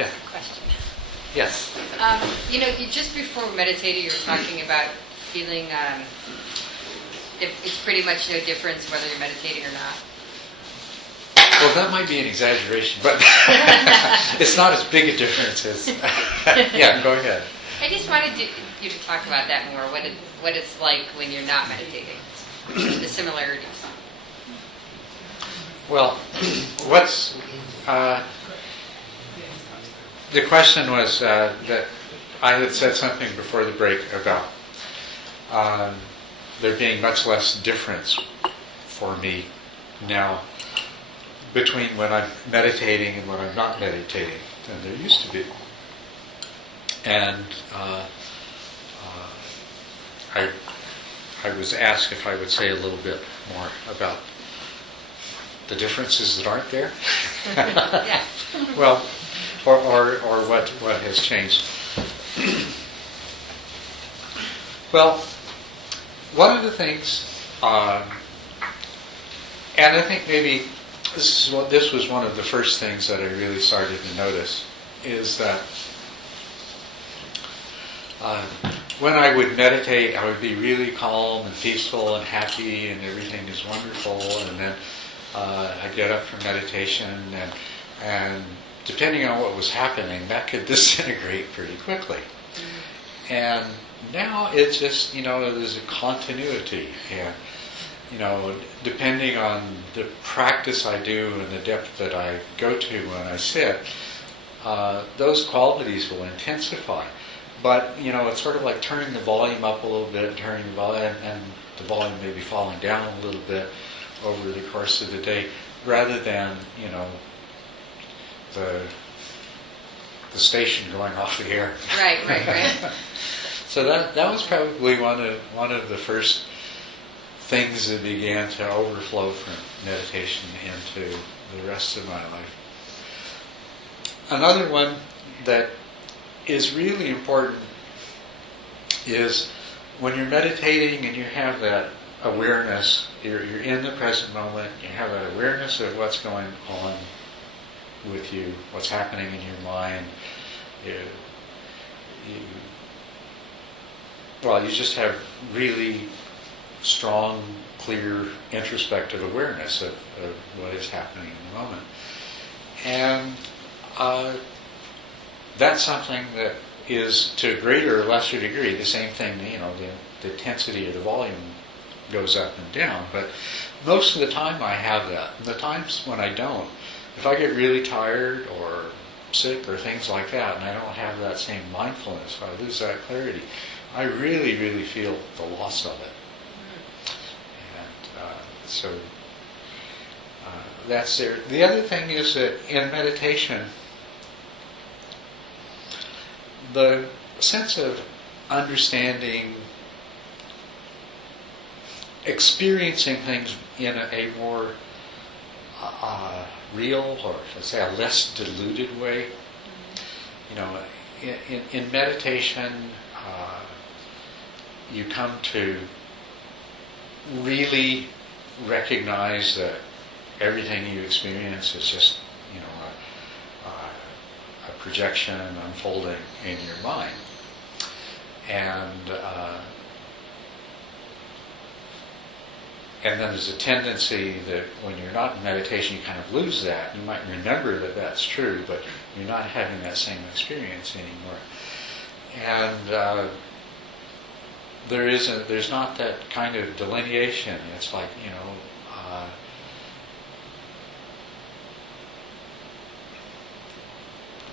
Yeah. ask a question? Yes. You just before we meditated, you were talking about feeling it's pretty much no difference whether you're meditating or not. Well, that might be an exaggeration, but it's not as big a difference as. Yeah, go ahead. I just wanted you to talk about that more. What it's like when you're not meditating, the similarities. Well, what's the question was that I had said something before the break about there being much less difference for me now between when I'm meditating and when I'm not meditating than there used to be. And I was asked if I would say a little bit more about the differences that aren't there. Yeah. Well, or what has changed. Well, one of the things, and I think maybe this was one of the first things that I really started to notice, is that when I would meditate, I would be really calm and peaceful and happy, and everything is wonderful. And then I'd get up from meditation, and depending on what was happening, that could disintegrate pretty quickly. And now it's just, there's a continuity. And, depending on the practice I do and the depth that I go to when I sit, those qualities will intensify. But, it's sort of like turning the volume up a little bit, turning the volume, and the volume may be falling down a little bit over the course of the day, rather than, the station going off the air. Right. So that was probably one of the first things that began to overflow from meditation into the rest of my life. Another one that is really important is when you're meditating and you have that awareness, you're in the present moment, you have that awareness of what's going on with you, what's happening in your mind. You just have really strong, clear, introspective awareness of what is happening in the moment. And that's something that is, to a greater or lesser degree, the same thing, the intensity of the volume goes up and down. But most of the time I have that. And the times when I don't, if I get really tired or sick or things like that, and I don't have that same mindfulness, if I lose that clarity, I really, really feel the loss of it. And so that's there. The other thing is that in meditation, the sense of understanding, experiencing things in a more real, or let's say a less diluted way. In meditation, you come to really recognize that everything you experience is just, a projection unfolding in your mind. And then there's a tendency that when you're not in meditation, you kind of lose that. You might remember that that's true, but you're not having that same experience anymore. And there's not that kind of delineation. It's like,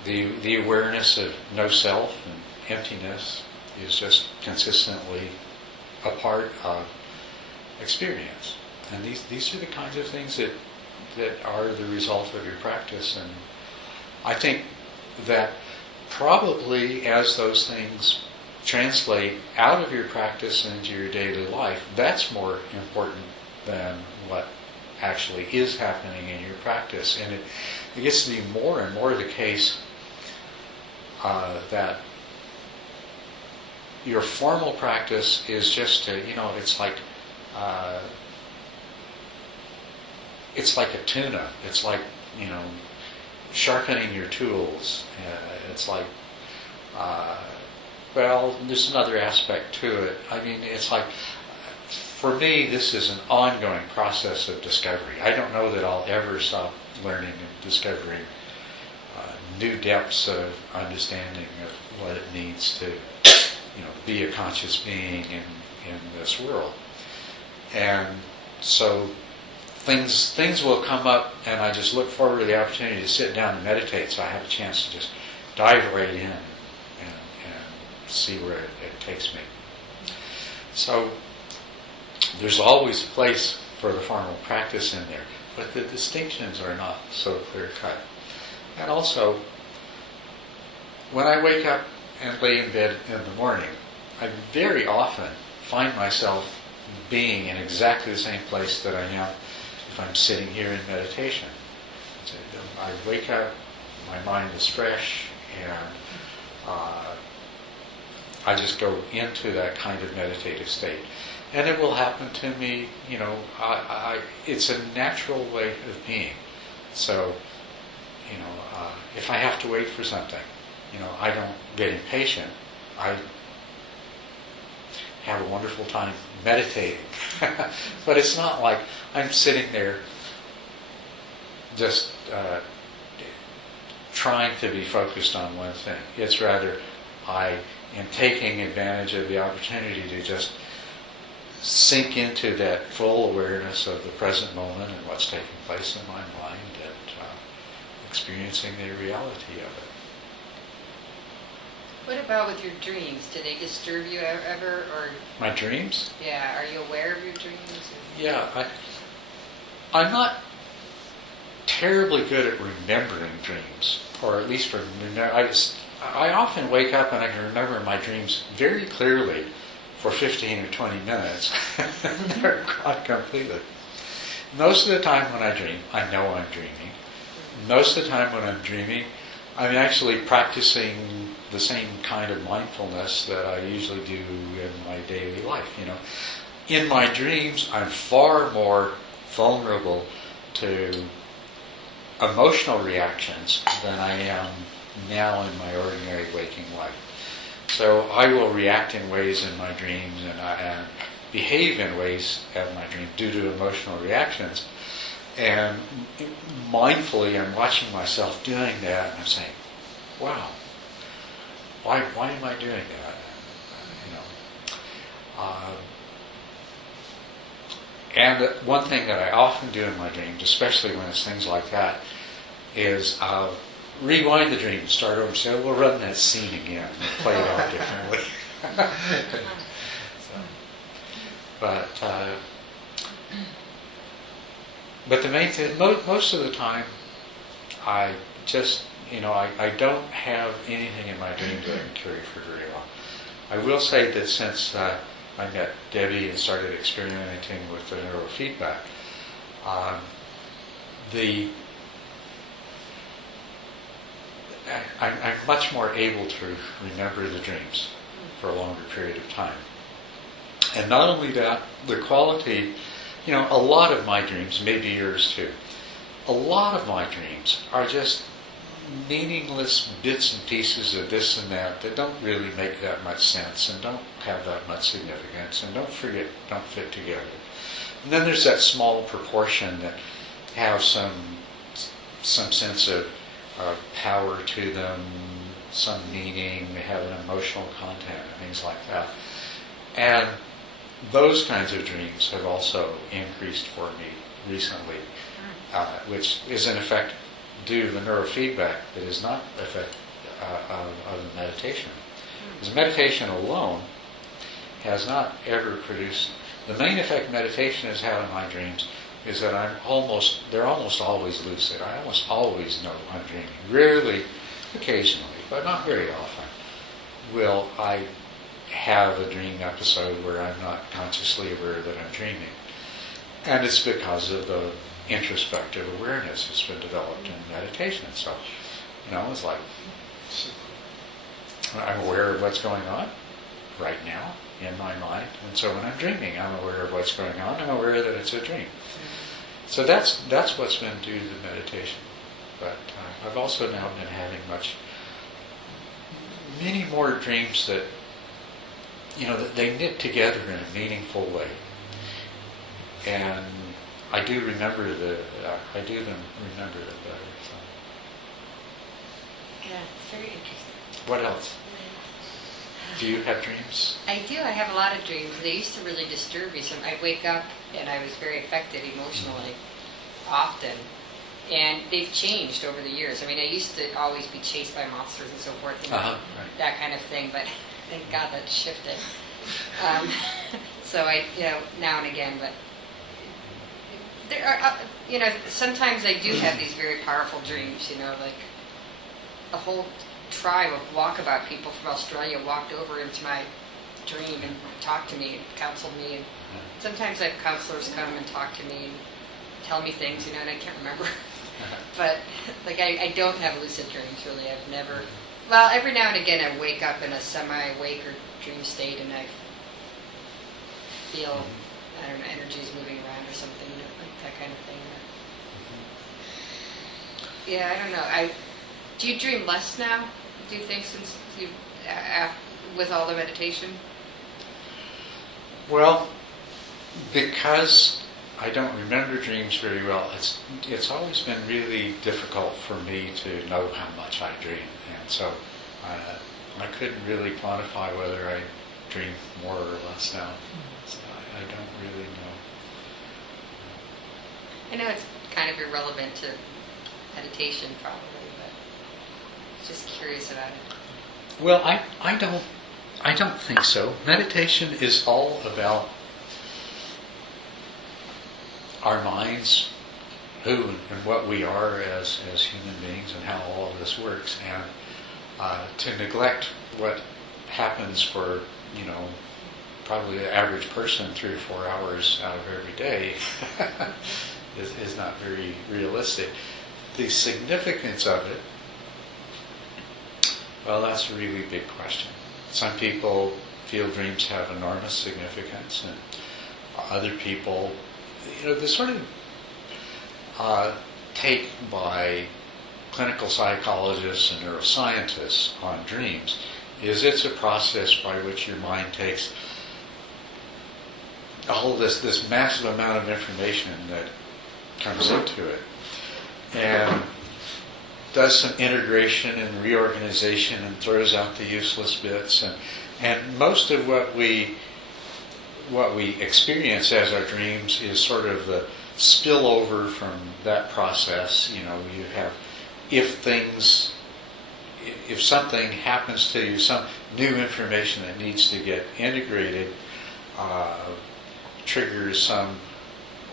the awareness of no self and emptiness is just consistently a part of experience. And these are the kinds of things that are the result of your practice. And I think that probably as those things translate out of your practice into your daily life, that's more important than what actually is happening in your practice. And it gets to be more and more the case that your formal practice is just to, it's like a tune-up. It's like, sharpening your tools. It's like, well, there's another aspect to it. I mean, it's like, for me, this is an ongoing process of discovery. I don't know that I'll ever stop learning and discovering new depths of understanding of what it means to, be a conscious being in this world. And so things will come up, and I just look forward to the opportunity to sit down and meditate, so I have a chance to just dive right in and see where it takes me. So there's always a place for the formal practice in there, but the distinctions are not so clear-cut. And also, when I wake up and lay in bed in the morning, I very often find myself being in exactly the same place that I am if I'm sitting here in meditation. So I wake up, my mind is fresh, and I just go into that kind of meditative state. And it will happen to me, it's a natural way of being. So, if I have to wait for something, I don't get impatient. I have a wonderful time meditating. But it's not like I'm sitting there just trying to be focused on one thing. It's rather I am taking advantage of the opportunity to just sink into that full awareness of the present moment and what's taking place in my mind and experiencing the reality of it. What about with your dreams? Do they disturb you ever? Or My dreams? yeah, are you aware of your dreams? Yeah, I'm not terribly good at remembering dreams, or at least I often wake up and I can remember my dreams very clearly for 15 or 20 minutes. They're gone completely. Most of the time when I dream, I know I'm dreaming. Most of the time when I'm dreaming, I'm actually practicing the same kind of mindfulness that I usually do in my daily life. In my dreams, I'm far more vulnerable to emotional reactions than I am now in my ordinary waking life. So I will react in ways in my dreams and behave in ways in my dream due to emotional reactions. And mindfully, I'm watching myself doing that, and I'm saying, "Wow, why am I doing that?" And one thing that I often do in my dreams, especially when it's things like that, is I'll rewind the dream and start over and say, "We'll run that scene again and play it out differently." But the main thing, most of the time, I just, I don't have anything in my dreams that I can carry for very long. I will say that since I met Debbie and started experimenting with the neurofeedback, I'm much more able to remember the dreams for a longer period of time. And not only that, the quality, a lot of my dreams, maybe yours too, a lot of my dreams are just meaningless bits and pieces of this and that don't really make that much sense and don't have that much significance and don't fit together. And then there's that small proportion that have some sense of power to them, some meaning, they have an emotional content and things like that. And those kinds of dreams have also increased for me recently, which is in effect due to the neurofeedback that is not effect of the meditation. Because meditation alone has not ever produced. The main effect meditation has had on my dreams is that they're almost always lucid. I almost always know I'm dreaming. Rarely, occasionally, but not very often, will I have a dream episode where I'm not consciously aware that I'm dreaming. And it's because of the introspective awareness that's been developed in meditation. So, it's like I'm aware of what's going on right now in my mind. And so when I'm dreaming, I'm aware of what's going on. I'm aware that it's a dream. So that's what's been due to the meditation. But I've also now been having many more dreams that, that they knit together in a meaningful way. And I do remember remember them better. So. Yeah, very interesting. What else? Do you have dreams? I do. I have a lot of dreams. They used to really disturb me. So I'd wake up and I was very affected emotionally often. And they've changed over the years. I mean, I used to always be chased by monsters and so forth, Right. that kind of thing. But thank God that shifted. So I, now and again, but there are, sometimes I do have these very powerful dreams. Like a whole tribe of walkabout people from Australia walked over into my dream and talked to me and counseled me. And sometimes I have counselors come and talk to me and tell me things, and I can't remember. But I don't have lucid dreams really. I've never. Well, every now and again I wake up in a semi-awake or dream state, and I feel energy is moving around or something, like that kind of thing. Yeah, I don't know. Do you dream less now? Do you think since you with all the meditation? Well, because I don't remember dreams very well, it's always been really difficult for me to know how much I dream, and so I couldn't really quantify whether I dream more or less now. So I don't really know. I know it's kind of irrelevant to meditation, probably, but just curious about it. Well, I don't think so. Meditation is all about our minds, who and what we are as human beings, and how all of this works. And to neglect what happens for, probably the average person 3 or 4 hours out of every day is not very realistic. The significance of it, well, that's a really big question. Some people feel dreams have enormous significance, and other people, the sort of take by clinical psychologists and neuroscientists on dreams is it's a process by which your mind takes all this massive amount of information that comes into it and does some integration and reorganization and throws out the useless bits, and most of what we experience as our dreams is sort of the spillover from that process. You have if something happens to you, some new information that needs to get integrated triggers some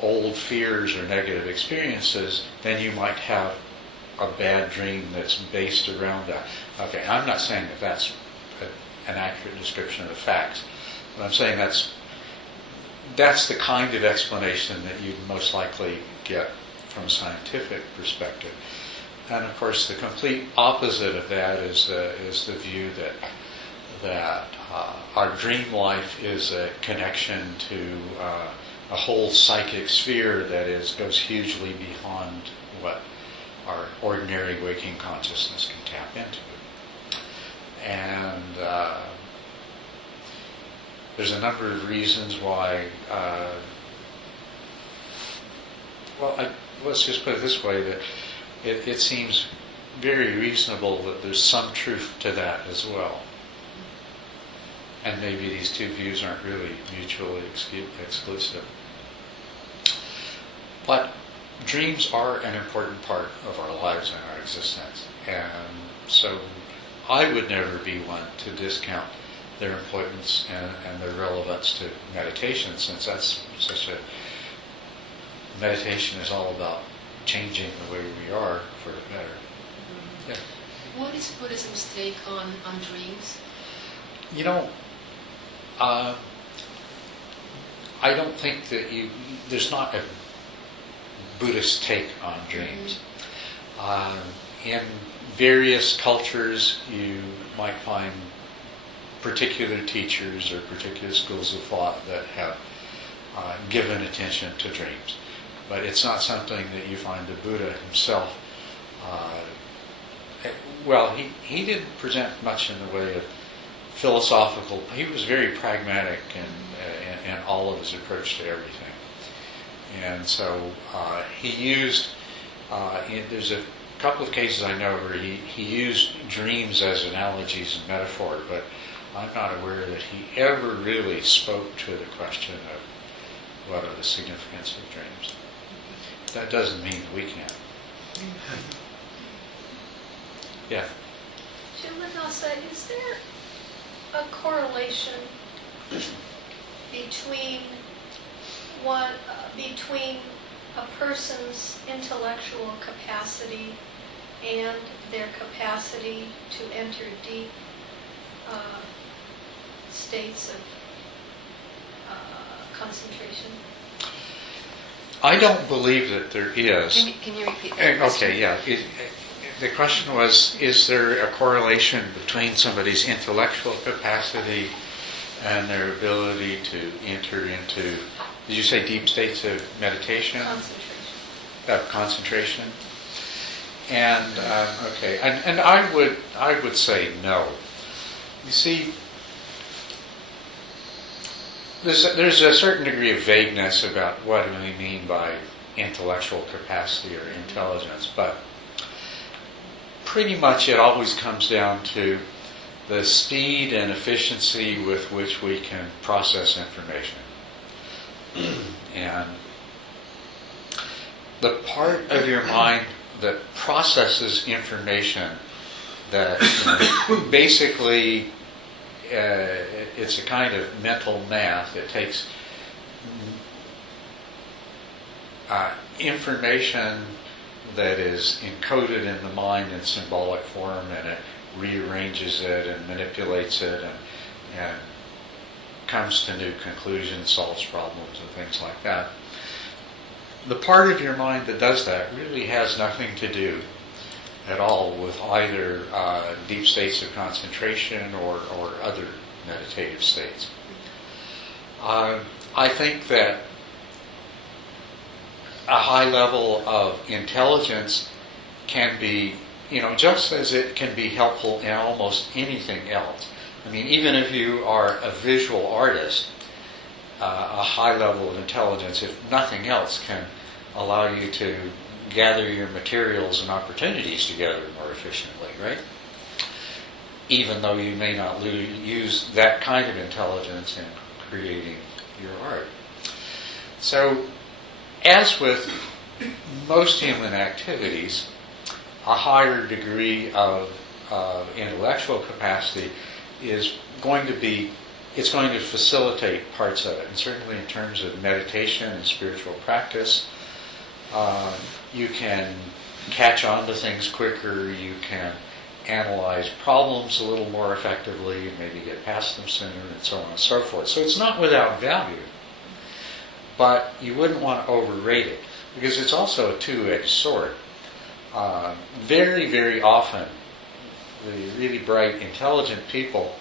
old fears or negative experiences, then you might have a bad dream that's based around that. Okay, I'm not saying that that's an accurate description of the facts, but I'm saying that's the kind of explanation that you'd most likely get from a scientific perspective. And of course, the complete opposite of that is the view that our dream life is a connection to a whole psychic sphere that goes hugely beyond what our ordinary waking consciousness can tap into. And there's a number of reasons why. Let's just put it this way: that it seems very reasonable that there's some truth to that as well. And maybe these two views aren't really mutually exclusive. But dreams are an important part of our lives and our existence. And so I would never be one to discount their importance and their relevance to meditation, since that's meditation is all about changing the way we are for the better. Mm-hmm. Yeah. What is Buddhism's take on dreams? I don't think that there's not a Buddhist take on dreams. In various cultures, you might find particular teachers or particular schools of thought that have given attention to dreams. But it's not something that you find the Buddha himself well, he didn't present much in the way of philosophical. He was very pragmatic in all of his approach to everything. And so he used, there's a couple of cases I know where he used dreams as analogies and metaphor, but I'm not aware that he ever really spoke to the question of what are the significance of dreams. That doesn't mean that we can't. Yeah. Culadasa, is there a correlation between between a person's intellectual capacity and their capacity to enter deep states of concentration? I don't believe that there is. Can you repeat that question? Okay, yeah. The question was, is there a correlation between somebody's intellectual capacity and their ability to enter into, did you say deep states of meditation? Concentration. Concentration? And, okay, and I would say no. You see, there's a certain degree of vagueness about what we mean by intellectual capacity or intelligence, but pretty much it always comes down to the speed and efficiency with which we can process information. And the part of your mind that processes information that basically it's a kind of mental math. It takes information that is encoded in the mind in symbolic form, and it rearranges it and manipulates it and comes to new conclusions, solves problems and things like that. The part of your mind that does that really has nothing to do at all with either deep states of concentration or other meditative states. I think that a high level of intelligence can be, just as it can be helpful in almost anything else. I mean, even if you are a visual artist, a high level of intelligence, if nothing else, can allow you to gather your materials and opportunities together more efficiently, right? Even though you may not use that kind of intelligence in creating your art. So, as with most human activities, a higher degree of intellectual capacity is going to facilitate parts of it. And certainly in terms of meditation and spiritual practice, you can catch on to things quicker, you can analyze problems a little more effectively, maybe get past them sooner, and so on and so forth. So it's not without value, but you wouldn't want to overrate it, because it's also a two-edged sword. Very, very often, the really bright, intelligent people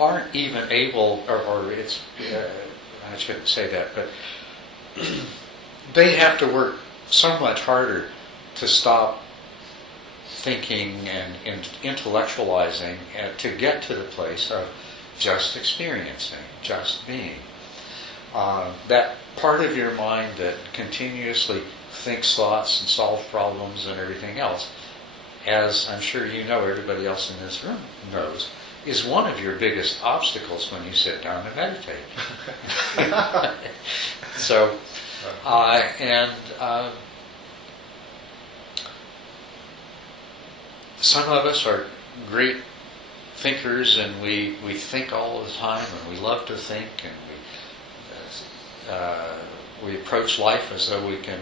aren't even able, or it's, I shouldn't say that, but they have to work so much harder to stop thinking and intellectualizing to get to the place of just experiencing, just being. That part of your mind that continuously thinks thoughts and solves problems and everything else, as I'm sure you know, everybody else in this room knows, is one of your biggest obstacles when you sit down and meditate. So, some of us are great thinkers, and we think all the time, and we love to think, and we approach life as though we can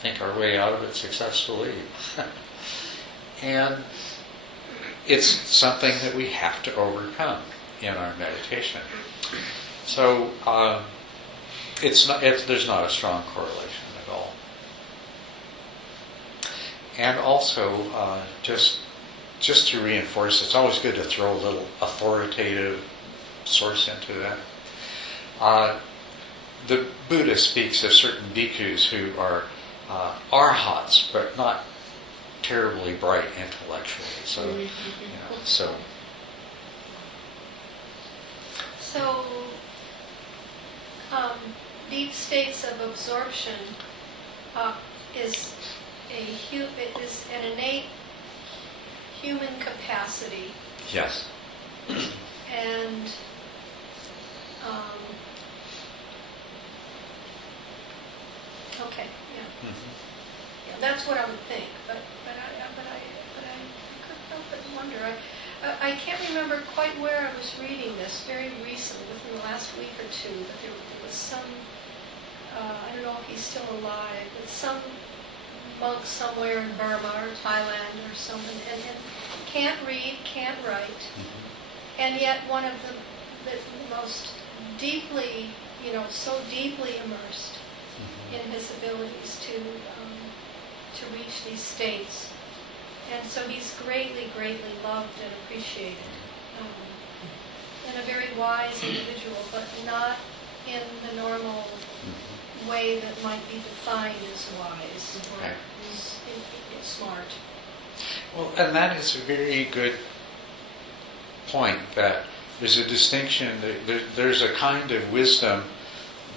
think our way out of it successfully. And it's something that we have to overcome in our meditation. So there's not a strong correlation at all. And also, just to reinforce, it's always good to throw a little authoritative source into that. The Buddha speaks of certain bhikkhus who are arhats, but not terribly bright intellectually. So, you know, so So, deep states of absorption is it is an innate human capacity, yes, and okay, yeah. Yeah, that's what I would think, but I couldn't help but wonder. I can't remember quite where I was reading this very recently, within the last week or two, but there was some, I don't know if he's still alive, but some monk somewhere in Burma or Thailand or something, and can't read, can't write, and yet one of the most deeply, so deeply immersed in his abilities to reach these states. And so he's greatly, greatly loved and appreciated. And a very wise individual, but not in the normal way that might be defined as wise or Right. smart. Well, and that is a very good point, that there's a distinction, there's a kind of wisdom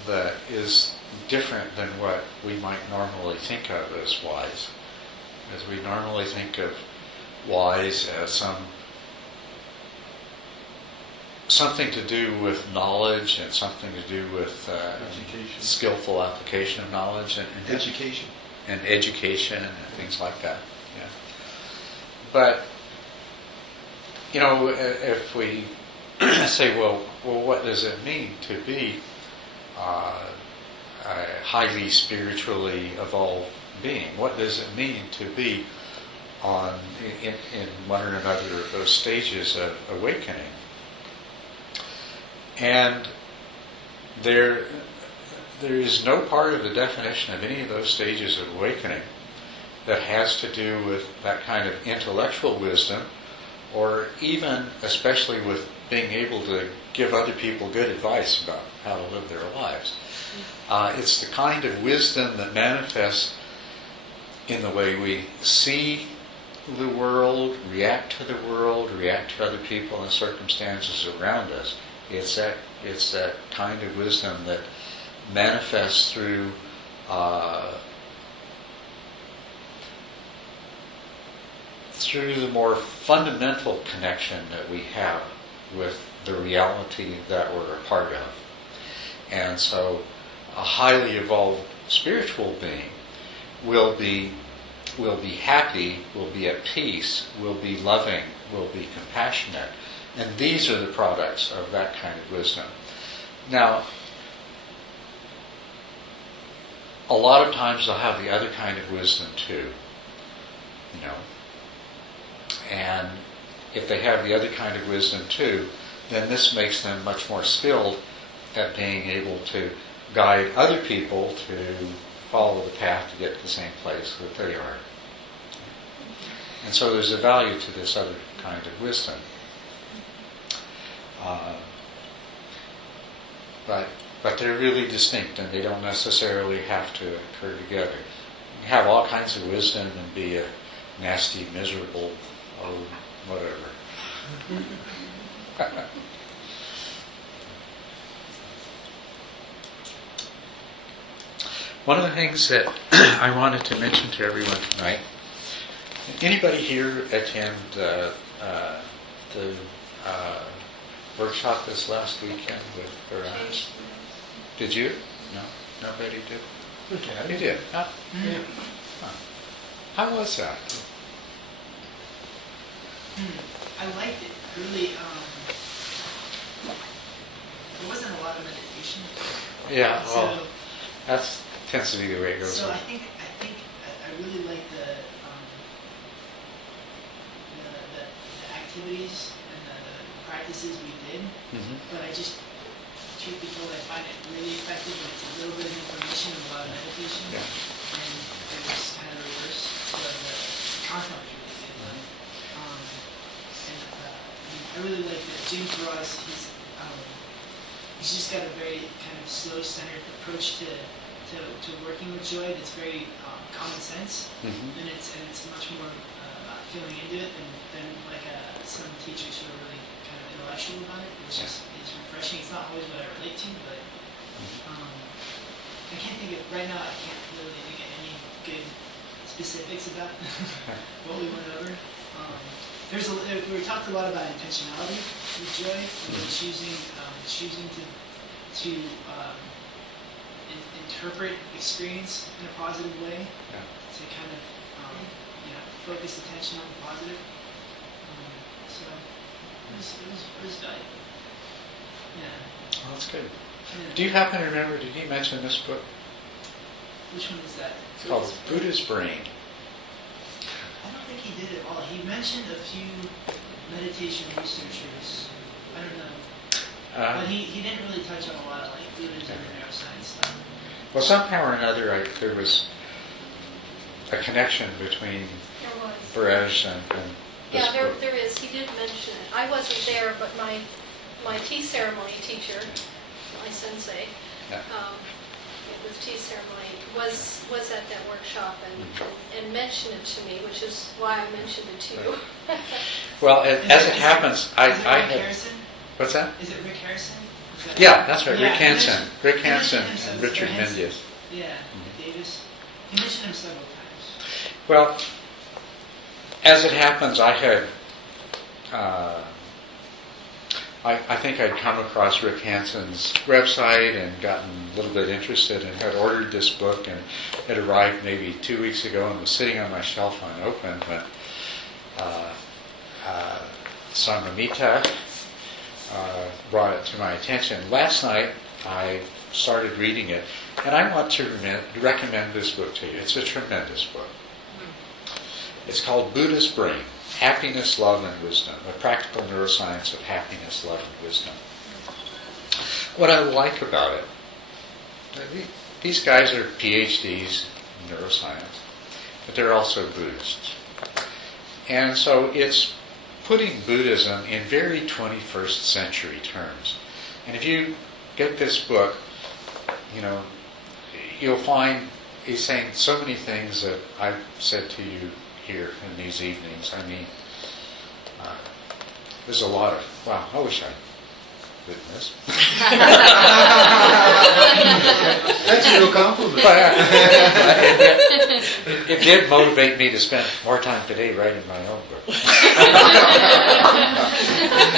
that is different than what we might normally think of as wise. As we normally think of wise as something to do with knowledge and something to do with Education. skillful application of knowledge and Education. and education and things like that. Yeah. But if we say, well, what does it mean to be a highly spiritually evolved being? What does it mean to be in one or another of those stages of awakening? And there is no part of the definition of any of those stages of awakening that has to do with that kind of intellectual wisdom, or even especially with being able to give other people good advice about how to live their lives. It's the kind of wisdom that manifests in the way we see the world, react to the world, react to other people and circumstances around us. It's that kind of wisdom that manifests through the more fundamental connection that we have with the reality that we're a part of. And so a highly evolved spiritual being will be happy, will be at peace, will be loving, will be compassionate. And these are the products of that kind of wisdom. Now, a lot of times they'll have the other kind of wisdom too. And if they have the other kind of wisdom too, then this makes them much more skilled at being able to guide other people to follow the path to get to the same place that they are. And so there's a value to this other kind of wisdom. But they're really distinct, and they don't necessarily have to occur together. You have all kinds of wisdom and be a nasty, miserable, whatever. One of the things that I wanted to mention to everyone tonight, anybody here attend the workshop this last weekend with Verizon? Did you? No? Nobody did? Okay. You did? Huh? Yeah. Huh. How was that? I liked it. Really, there wasn't a lot of meditation. Yeah, So, well, that tends to be the way it goes. so I think I really like the activities and the practices we did. Mhm. But I just, truth be told, I find it really effective when it's a little bit of information and a lot of meditation. Yeah. And it was kind of the reverse. So the content was really good. I really like that Jim Ross. He's just got a very kind of slow, centered approach to to working with joy that's very common sense, Mhm. and it's much more about feeling into it than like some teachers who are really kind of intellectual about it. It's refreshing. It's not always what I relate to, but I can't think of right now. I can't really think of any good specifics about what we went over. We talked a lot about intentionality with joy, choosing to interpret experience in a positive way, to kind of focus attention on the positive. So it was valuable. Yeah. Well, that's good. Yeah. Do you happen to remember, did he mention this book? Which one is that? It's called Buddha's Brain. I don't think he did it all. He mentioned a few meditation researchers. I don't know. But he didn't really touch on a lot of like Buddhism and neuroscience stuff. Well, somehow or another, there was a connection between There was. Buraj and this Yeah, book. there is. He did mention it. I wasn't there, but my tea ceremony teacher, my sensei, Yeah. with tea ceremony, was at that workshop and mentioned it to me, which is why I mentioned it to you. Well, as it happens, Is it Rick had... Harrison? What's that? Is it Rick Harrison? Yeah, that's right, Yeah, Rick he Hansen. mentioned- Rick he mentioned Hansen him and so- Richard Hansen. Mendes. Yeah, Davis. He mentioned him several times. Well, as it happens, I had... I think I'd come across Rick Hansen's website and gotten a little bit interested and had ordered this book, and it arrived maybe 2 weeks ago and was sitting on my shelf unopened when Sanghamita brought it to my attention. Last night I started reading it, and I want to recommend this book to you. It's a tremendous book. It's called Buddha's Brain, Happiness, Love, and Wisdom, a practical neuroscience of happiness, love, and wisdom. What I like about it, these guys are PhDs in neuroscience, but they're also Buddhists. And so it's putting Buddhism in very 21st century terms. And if you get this book, you'll find he's saying so many things that I've said to you here in these evenings. I mean, there's a lot of, wow, I wish I'd written this. That's a real compliment. But, it did motivate me to spend more time today writing my own book.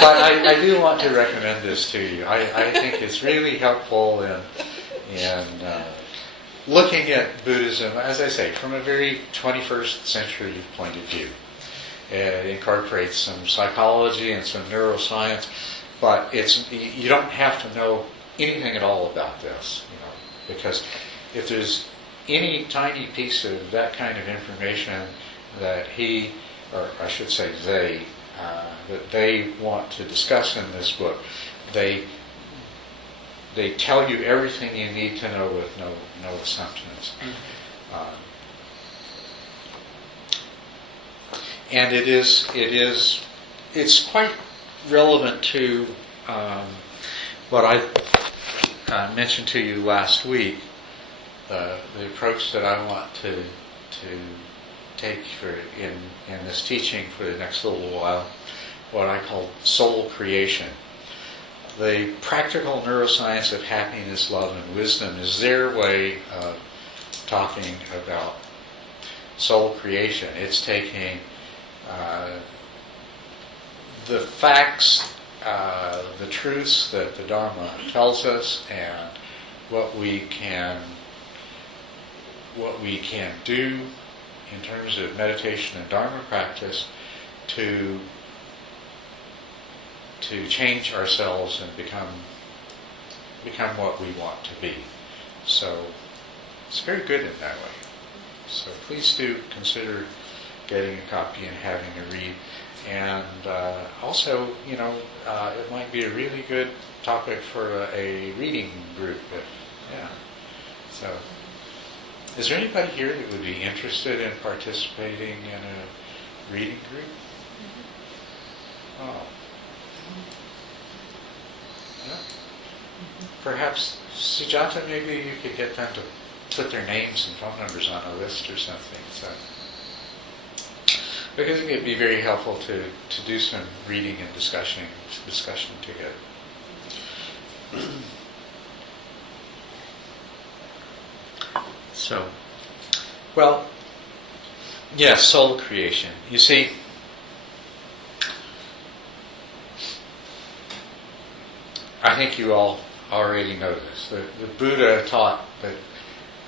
But I do want to recommend this to you. I think it's really helpful in looking at Buddhism, as I say, from a very 21st century point of view. It incorporates some psychology and some neuroscience, but you don't have to know anything at all about this, because if there's any tiny piece of that kind of information that he, or I should say they, that they want to discuss in this book, they tell you everything you need to know with no assumptions. And it's quite relevant to what I mentioned to you last week, the approach that I want to take in this teaching for the next little while, what I call soul creation. The practical neuroscience of happiness, love, and wisdom is their way of talking about soul creation. It's taking the facts, the truths that the Dharma tells us, and what we can do in terms of meditation and Dharma practice to change ourselves and become what we want to be. So it's very good in that way. So please do consider getting a copy and having a read. And also, it might be a really good topic for a reading group. Yeah. So, is there anybody here that would be interested in participating in a reading group? Oh. Yeah. Perhaps, Sujata, maybe you could get them to put their names and phone numbers on a list or something. So, because it would be very helpful to do some reading and discussion together. So, well, yes, soul creation. You see, I think you all already know this. The Buddha taught that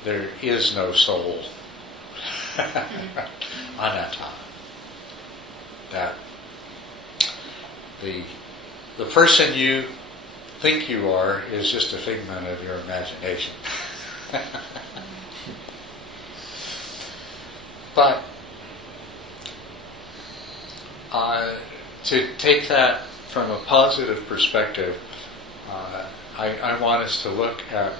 there is no soul, anatta. That the person you think you are is just a figment of your imagination. But to take that from a positive perspective, I want us to look at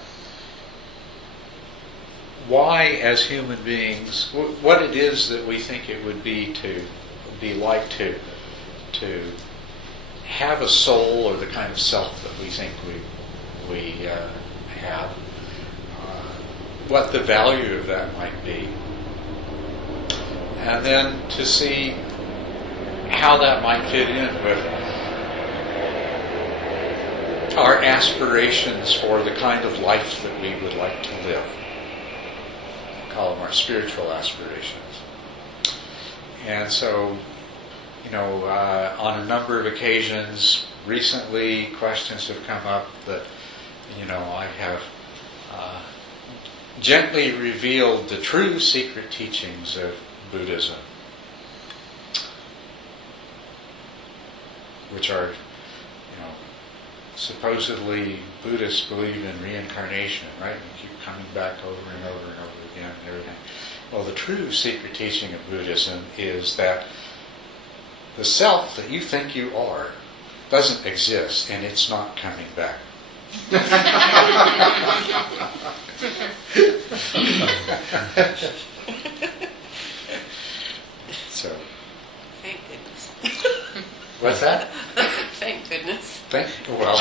why, as human beings, what it is that we think it would be like to have a soul, or the kind of self that we think we have, what the value of that might be, and then to see how that might fit in with our aspirations for the kind of life that we would like to live. We call them our spiritual aspirations. And so, on a number of occasions recently, questions have come up that, I have gently revealed the true secret teachings of Buddhism, which are, supposedly Buddhists believe in reincarnation, right? You keep coming back over and over and over again and everything. Well, the true secret teaching of Buddhism is that the self that you think you are doesn't exist, and it's not coming back. So, thank goodness. What's that? Thank goodness. Well,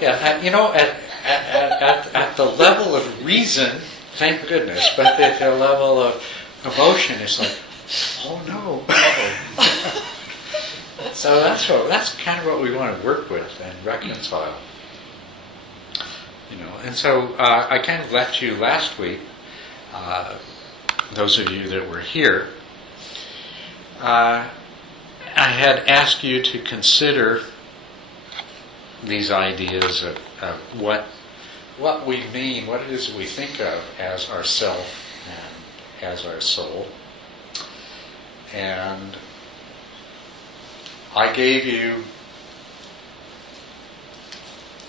yeah, at the level of reason, thank goodness, but at the level of emotion, it's like, oh no. So that's kind of what we want to work with and reconcile. And so I kind of left you last week, those of you that were here, I had asked you to consider these ideas of what we mean, what it is that we think of as our self and as our soul. And I gave you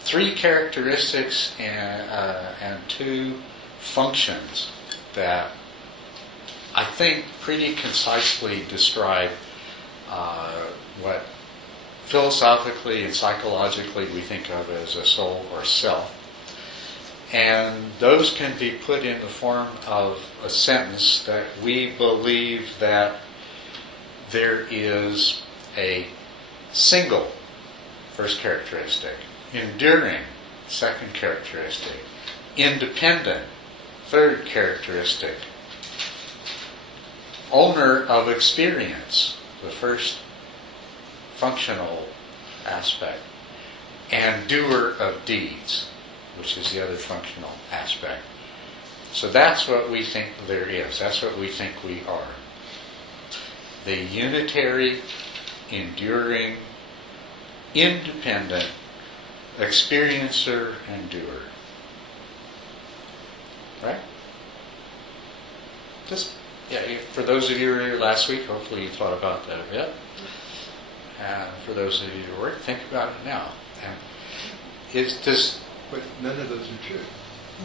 3 characteristics and 2 functions that I think pretty concisely describe what philosophically and psychologically we think of as a soul or self. And those can be put in the form of a sentence that we believe that there is a single, first characteristic, enduring, second characteristic, independent, third characteristic, owner of experience, the first functional aspect, and doer of deeds, which is the other functional aspect. So that's what we think there is. That's what we think we are. The unitary, enduring, independent experiencer and doer. Right? Just, for those of you who were here last week, hopefully you thought about that a bit. And for those of you who weren't, think about it now. And But none of those are true.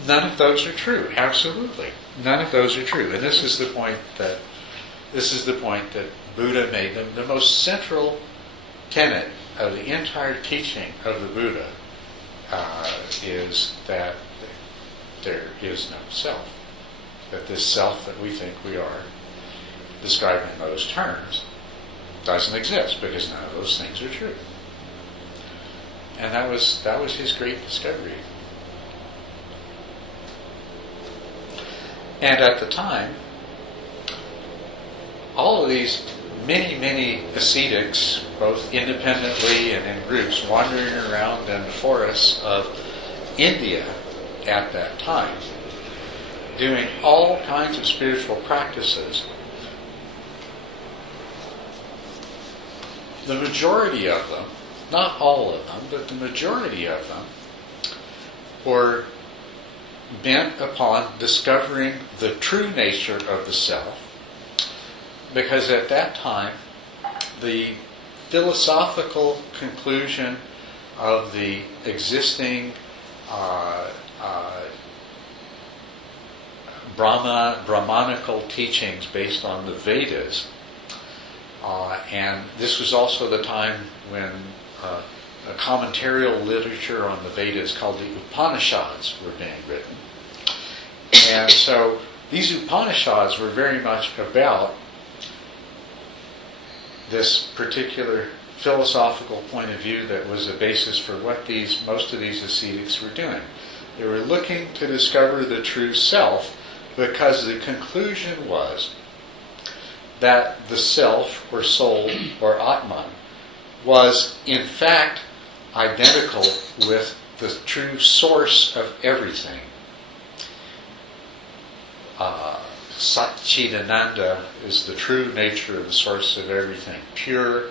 None of those are true. Absolutely, none of those are true. And this is the point that Buddha made. The most central tenet of the entire teaching of the Buddha is that there is no self. That this self that we think we are, described in those terms, doesn't exist, because none of those things are true. And that was his great discovery. And at the time, all of these many ascetics, both independently and in groups, wandering around in the forests of India at that time, doing all kinds of spiritual practices. The majority of them, not all of them, but the majority of them, were bent upon discovering the true nature of the self, because at that time the philosophical conclusion of the existing Brahmanical teachings based on the Vedas, and this was also the time when a commentarial literature on the Vedas called the Upanishads were being written. And so these Upanishads were very much about this particular philosophical point of view that was the basis for what most of these ascetics were doing. They were looking to discover the true self, because the conclusion was that the self or soul or Atman was in fact identical with the true source of everything. Satchidananda is the true nature of the source of everything. Pure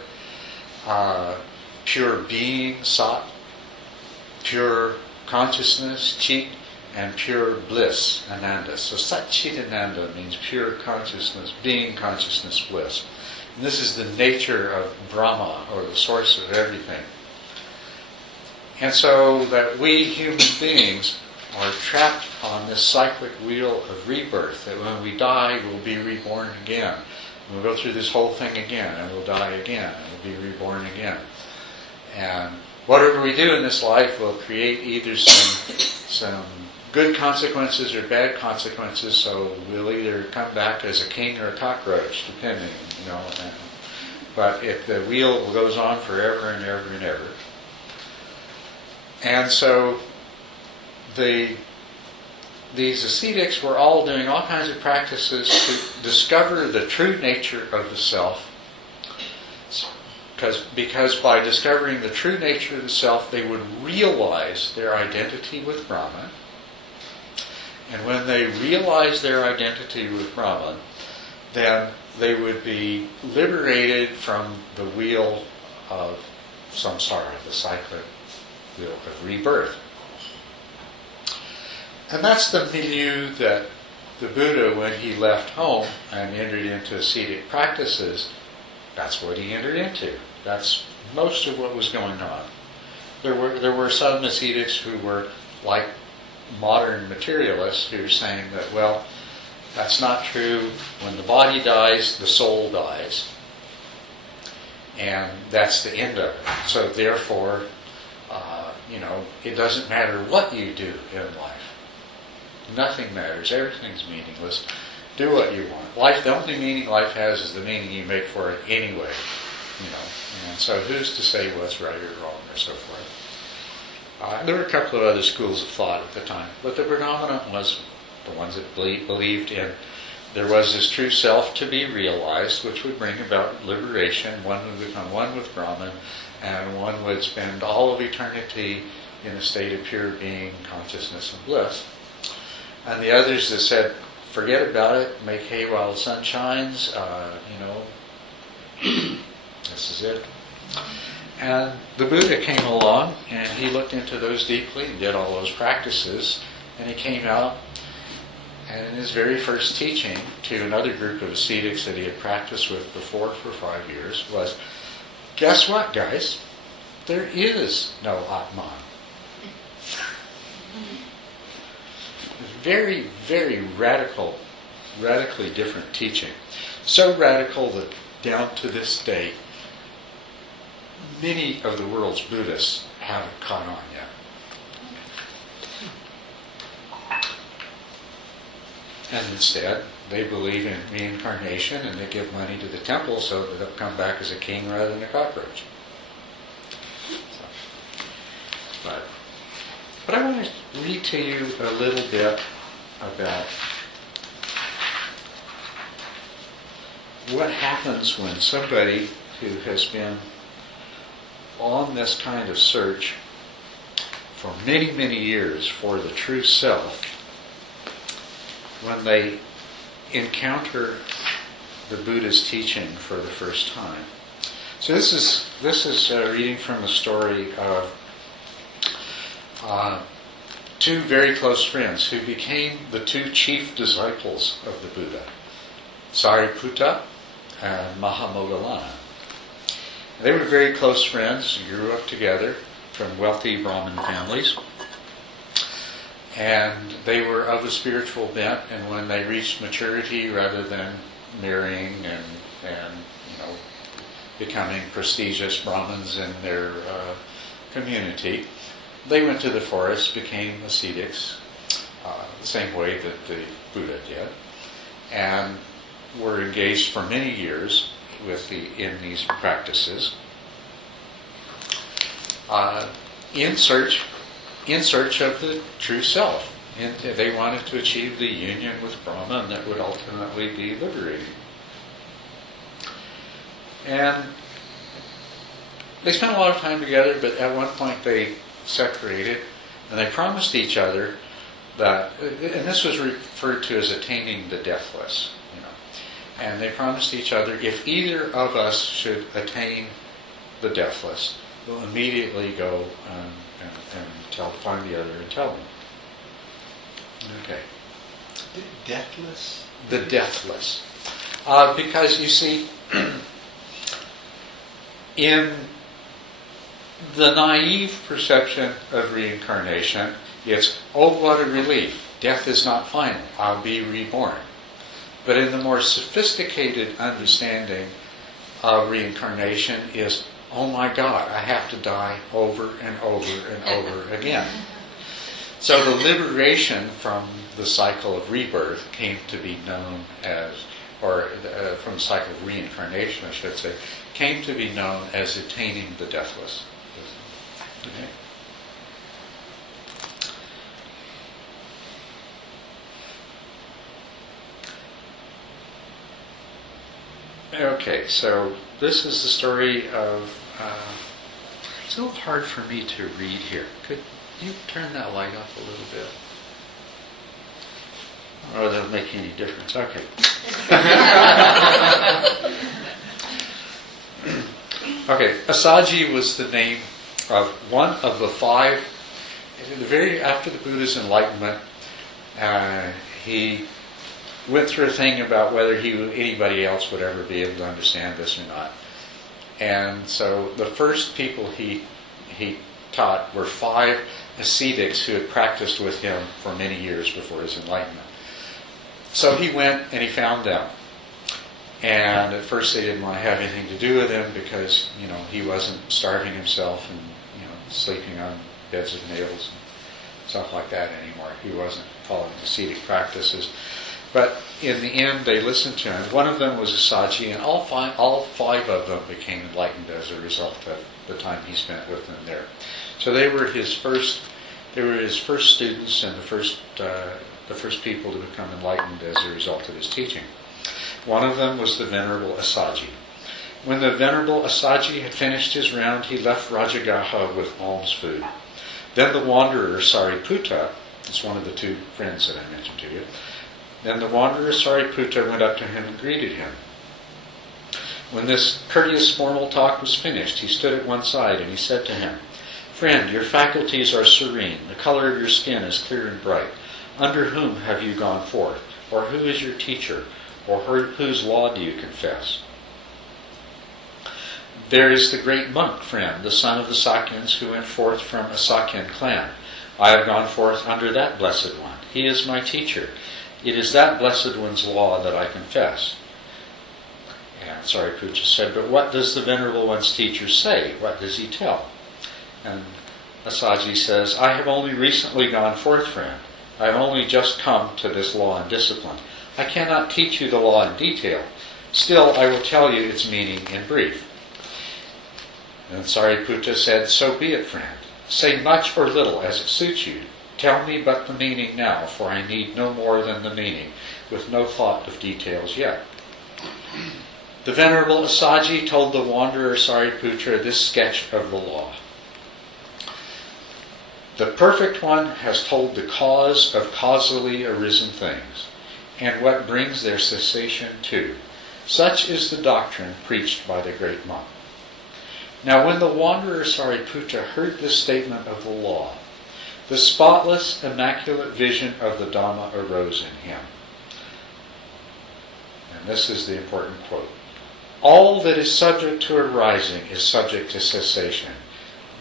being, Sat, pure consciousness, Chit, and pure bliss, Ananda. So Satchidananda means pure consciousness, being, consciousness, bliss. And this is the nature of Brahma, or the source of everything. And so that we human beings are trapped on this cyclic wheel of rebirth, that when we die, we'll be reborn again. We'll go through this whole thing again, and we'll die again, and we'll be reborn again. And whatever we do in this life will create either some good consequences or bad consequences, so we'll either come back as a king or a cockroach, depending, but if the wheel goes on forever and ever and ever. And so these ascetics were all doing all kinds of practices to discover the true nature of the self, because by discovering the true nature of the self, they would realize their identity with Brahman. And when they realized their identity with Brahman, then they would be liberated from the wheel of samsara, the cyclic wheel of rebirth. And that's the milieu that the Buddha, when he left home and entered into ascetic practices, that's what he entered into. That's most of what was going on. There were some ascetics who were like modern materialists who are saying that, well, that's not true. When the body dies, the soul dies. And that's the end of it. So therefore, it doesn't matter what you do in life. Nothing matters. Everything's meaningless. Do what you want. Life, the only meaning life has is the meaning you make for it anyway. And so who's to say what's right or wrong or so forth? There were a couple of other schools of thought at the time, but the predominant was the ones that believed in there was this true self to be realized, which would bring about liberation. One would become one with Brahman, and one would spend all of eternity in a state of pure being, consciousness, and bliss. And the others that said, forget about it, make hay while the sun shines, this is it. And the Buddha came along, and he looked into those deeply and did all those practices, and he came out, and in his very first teaching to another group of ascetics that he had practiced with before for 5 years was, guess what, guys? There is no Atman. Very, very radically different teaching. So radical that down to this day, many of the world's Buddhists haven't caught on yet. And instead, they believe in reincarnation, and they give money to the temple so that they'll come back as a king rather than a cockroach. But I want to read to you a little bit about what happens when somebody who has been on this kind of search for many, many years for the true self, when they encounter the Buddha's teaching for the first time. So this is a reading from a story of two very close friends who became the two chief disciples of the Buddha, Sariputta and Mahamoggallana. They were very close friends, grew up together from wealthy Brahmin families, and they were of a spiritual bent, and when they reached maturity, rather than marrying and becoming prestigious Brahmins in their community, they went to the forest, became ascetics, the same way that the Buddha did, and were engaged for many years in these practices, in search of the true self. And they wanted to achieve the union with Brahman that would ultimately be liberating. And they spent a lot of time together, but at one point they separated, and they promised each other that, and this was referred to as attaining the deathless, and they promised each other, if either of us should attain the deathless, we'll immediately go and find the other and tell them. Okay. Deathless? The deathless. Because you see, in the naive perception of reincarnation, it's, oh, what a relief. Death is not final. I'll be reborn. But in the more sophisticated understanding of reincarnation is, oh my God, I have to die over and over and over again. So the liberation from the cycle of rebirth came to be known as, or from the cycle of reincarnation, I should say, came to be known as attaining the deathless. Okay, so this is the story of... it's a little hard for me to read here. Could you turn that light off a little bit? Oh, that'll make any difference. Okay. Okay, Asaji was the name of one of the five. After the Buddha's enlightenment, he went through a thing about whether anybody else would ever be able to understand this or not. And so the first people he taught were 5 ascetics who had practiced with him for many years before his enlightenment. So he went and he found them. And at first they didn't want to have anything to do with him because, he wasn't starving himself and, sleeping on beds of nails and stuff like that anymore. He wasn't following ascetic practices. But in the end, they listened to him. One of them was Asaji, and all five of them became enlightened as a result of the time he spent with them there. So they were his first students and the first people to become enlightened as a result of his teaching. One of them was the Venerable Asaji. When the Venerable Asaji had finished his round, he left Rajagaha with alms food. Then the wanderer Sariputta, that's one of the 2 friends that I mentioned to you, then the wanderer Sariputta went up to him and greeted him. When this courteous formal talk was finished, he stood at one side and he said to him, "Friend, your faculties are serene, the color of your skin is clear and bright. Under whom have you gone forth? Or who is your teacher? Or whose law do you confess?" "There is the great monk, friend, the son of the Sakyans who went forth from a Sakyan clan. I have gone forth under that blessed one. He is my teacher. It is that blessed one's law that I confess." And Sariputta said, "But what does the Venerable One's teacher say? What does he tell?" And Asaji says, "I have only recently gone forth, friend. I have only just come to this law and discipline. I cannot teach you the law in detail. Still, I will tell you its meaning in brief." And Sariputta said, "So be it, friend. Say much or little as it suits you. Tell me but the meaning now, for I need no more than the meaning, with no thought of details yet." The Venerable Assaji told the wanderer Sariputra this sketch of the law. The Perfect One has told the cause of causally arisen things, and what brings their cessation too. Such is the doctrine preached by the great monk. Now when the wanderer Sariputra heard this statement of the law, the spotless, immaculate vision of the Dhamma arose in him. And this is the important quote. All that is subject to arising is subject to cessation.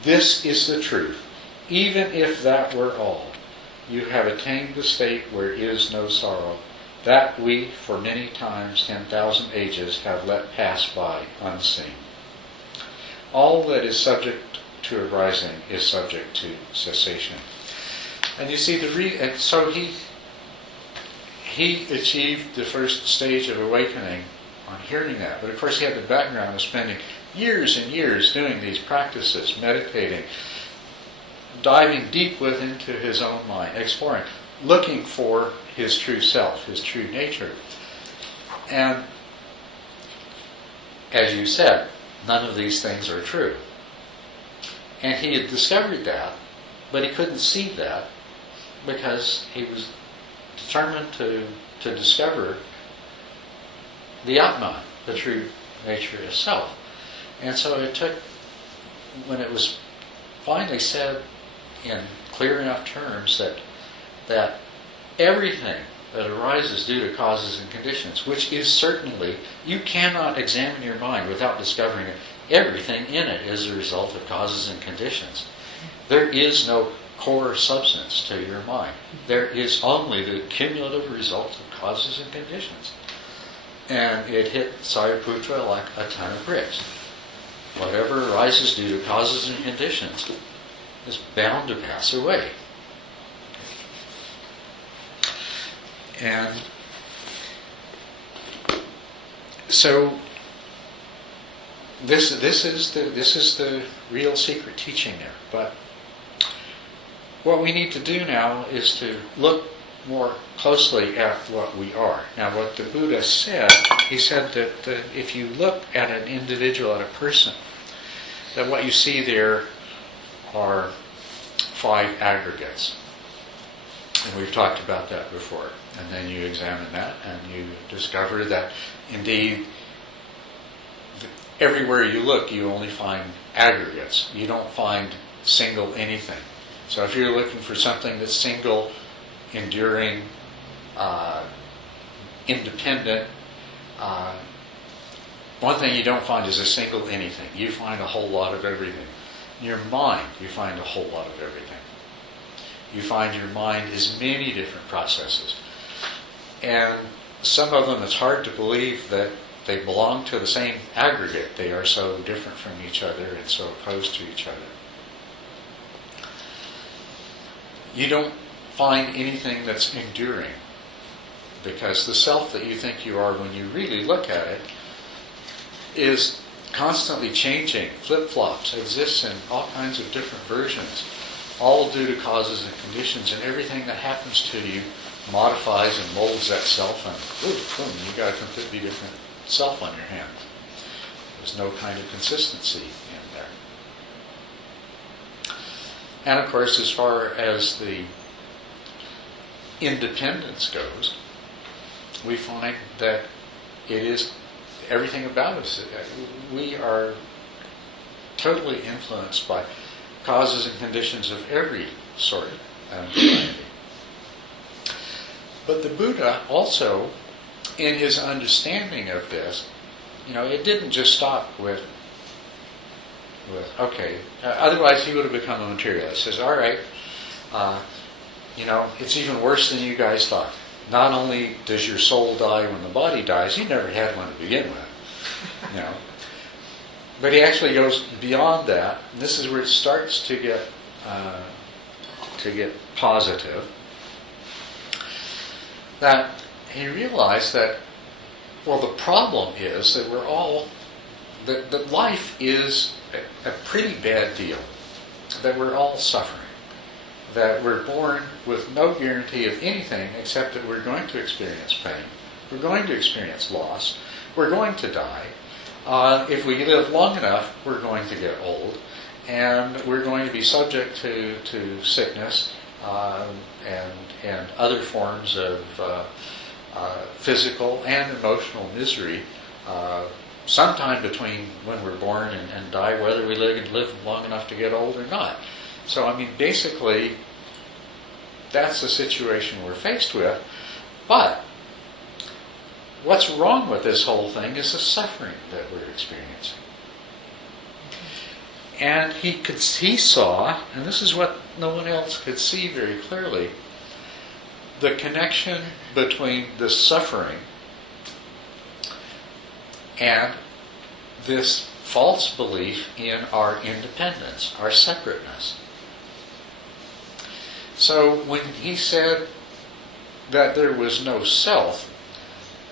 This is the truth. Even if that were all, you have attained the state where is no sorrow, that we, for many times 10,000 ages, have let pass by unseen. All that is subject to arising is subject to cessation. And you see, so he achieved the first stage of awakening on hearing that. But of course he had the background of spending years and years doing these practices, meditating, diving deep into his own mind, exploring, looking for his true self, his true nature. And as you said, none of these things are true. And he had discovered that, but he couldn't see that because he was determined to discover the Atman, the true nature of self. And so it took, when it was finally said in clear enough terms that everything that arises due to causes and conditions, which is certainly, you cannot examine your mind without discovering it. Everything in it is a result of causes and conditions. There is no core substance to your mind. There is only the cumulative result of causes and conditions. And it hit Sariputra like a ton of bricks. Whatever arises due to causes and conditions is bound to pass away. And so this is the real secret teaching there. But what we need to do now is to look more closely at what we are. Now, what the Buddha said, he said that if you look at an individual, at a person, that what you see there are 5 aggregates. And we've talked about that before. And then you examine that and you discover that indeed everywhere you look you only find aggregates. You don't find single anything. So if you're looking for something that's single, enduring, independent, one thing you don't find is a single anything. You find a whole lot of everything. In your mind, you find a whole lot of everything. You find your mind is many different processes. And some of them, it's hard to believe that they belong to the same aggregate. They are so different from each other and so opposed to each other. You don't find anything that's enduring, because the self that you think you are when you really look at it is constantly changing, flip-flops, exists in all kinds of different versions, all due to causes and conditions, and everything that happens to you modifies and molds that self, and boom, you got a completely different self on your hands. There's no kind of consistency in there. And of course, as far as the independence goes, we find that it is everything about us. We are totally influenced by causes and conditions of every sort and variety. But the Buddha also, in his understanding of this, it didn't just stop with okay, otherwise he would have become a materialist. He says, all right, it's even worse than you guys thought. Not only does your soul die when the body dies, you never had one to begin with. But he actually goes beyond that. And this is where it starts to get positive. That he realized that, the problem is that we're all, that life is a pretty bad deal. That we're all suffering. That we're born with no guarantee of anything except that we're going to experience pain. We're going to experience loss. we're going to die. If we live long enough, we're going to get old, and we're going to be subject to sickness and other forms of physical and emotional misery sometime between when we're born and die, whether we live long enough to get old or not. So, I mean, basically, that's the situation we're faced with. But what's wrong with this whole thing is the suffering that we're experiencing. And he saw, and this is what no one else could see very clearly, the connection between the suffering and this false belief in our independence, our separateness. So when he said that there was no self,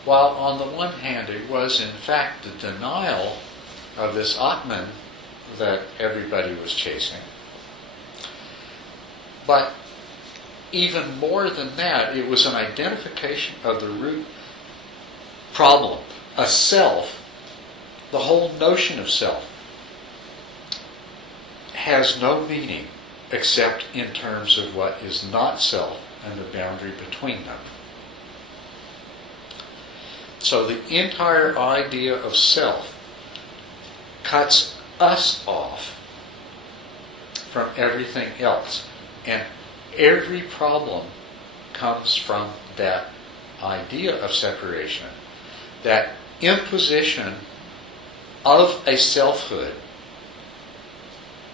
while on the one hand it was in fact the denial of this Atman that everybody was chasing, but even more than that, it was an identification of the root problem, a self. The whole notion of self has no meaning except in terms of what is not self and the boundary between them. So the entire idea of self cuts us off from everything else. And every problem comes from that idea of separation, that imposition of a selfhood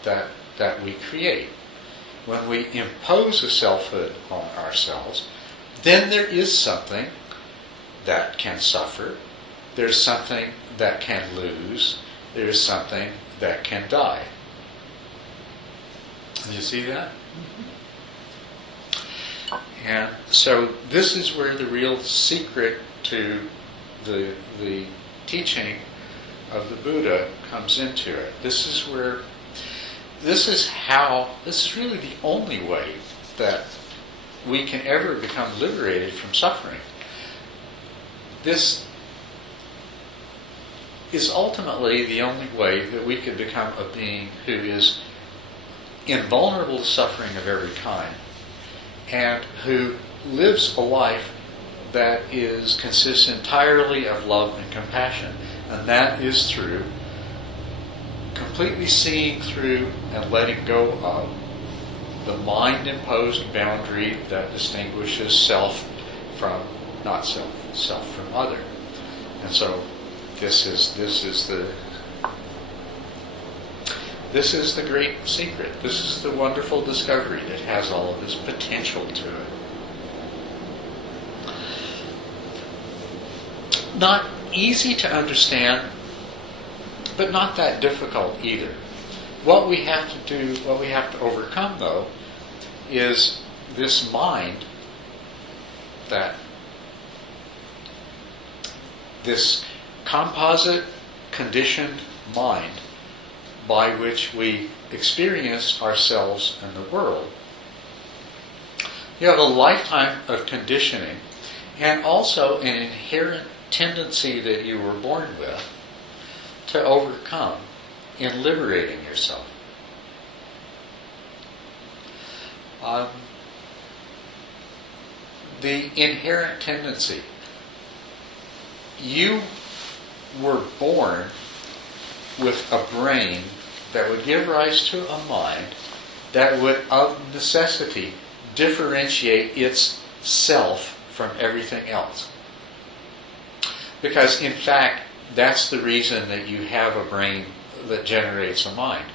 that we create. When we impose a selfhood on ourselves, then there is something that can suffer, there's something that can lose, there's something that can die. Do you see that? And so this is where the real secret to the teaching of the Buddha comes into it. This is really the only way that we can ever become liberated from suffering. This is ultimately the only way that we can become a being who is invulnerable to suffering of every kind and who lives a life that consists entirely of love and compassion. And that is through completely seeing through and letting go of the mind-imposed boundary that distinguishes self from not self, self from other. And so this is the great secret. This is the wonderful discovery that has all of this potential to it. Not easy to understand, but not that difficult either. What we have to overcome, though, is this mind, this composite, conditioned mind by which we experience ourselves and the world. You have a lifetime of conditioning and also an inherent tendency that you were born with to overcome in liberating yourself. The inherent tendency. You were born with a brain that would give rise to a mind that would, of necessity, differentiate its self from everything else. Because, in fact, that's the reason that you have a brain that generates a mind,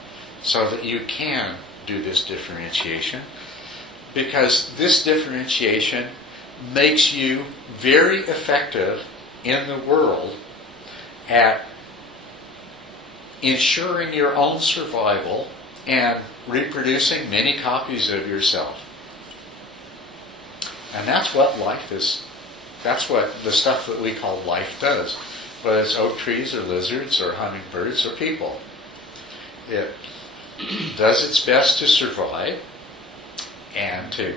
so that you can do this differentiation. Because this differentiation makes you very effective in the world at ensuring your own survival and reproducing many copies of yourself. And that's what life is. That's what the stuff that we call life does. Whether it's oak trees or lizards or hummingbirds or people. It does its best to survive and to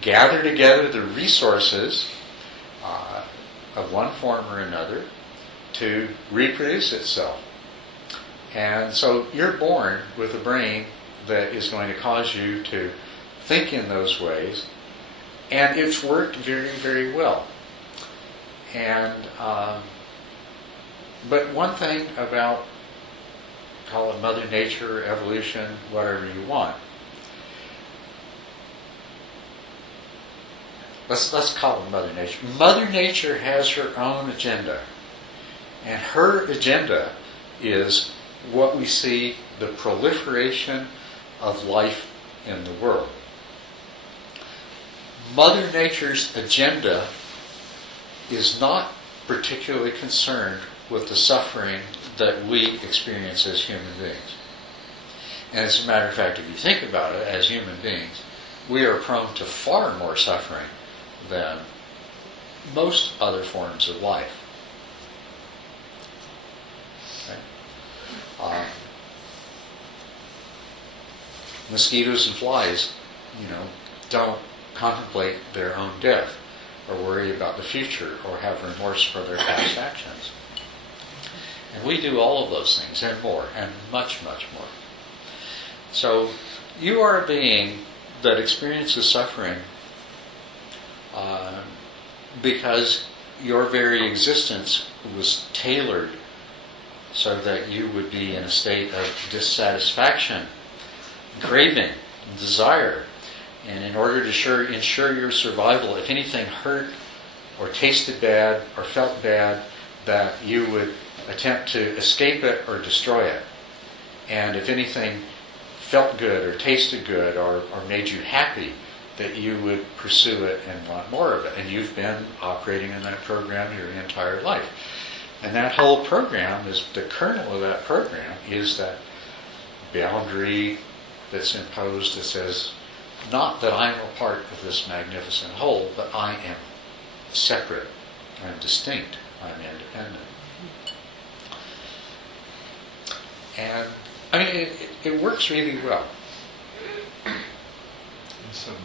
gather together the resources of one form or another to reproduce itself. And so you're born with a brain that is going to cause you to think in those ways, and it's worked very, very well. And but one thing about, call it Mother Nature, evolution, whatever you want. Let's call it Mother Nature. Mother Nature has her own agenda. And her agenda is what we see, the proliferation of life in the world. Mother Nature's agenda is not particularly concerned with the suffering that we experience as human beings. And as a matter of fact, if you think about it, as human beings, we are prone to far more suffering than most other forms of life. Okay? Mosquitoes and flies, don't contemplate their own death, or worry about the future, or have remorse for their past actions. And we do all of those things, and more, and much, much more. So, you are a being that experiences suffering because your very existence was tailored so that you would be in a state of dissatisfaction, craving, desire. And in order to ensure your survival, if anything hurt or tasted bad or felt bad, that you would attempt to escape it or destroy it. And if anything felt good or tasted good or made you happy, that you would pursue it and want more of it. And you've been operating in that program your entire life. And that whole program is, the kernel of that program is that boundary that's imposed that says, not that I'm a part of this magnificent whole, but I am separate, I'm distinct, I'm independent. And, I mean, it works really well. In some ways.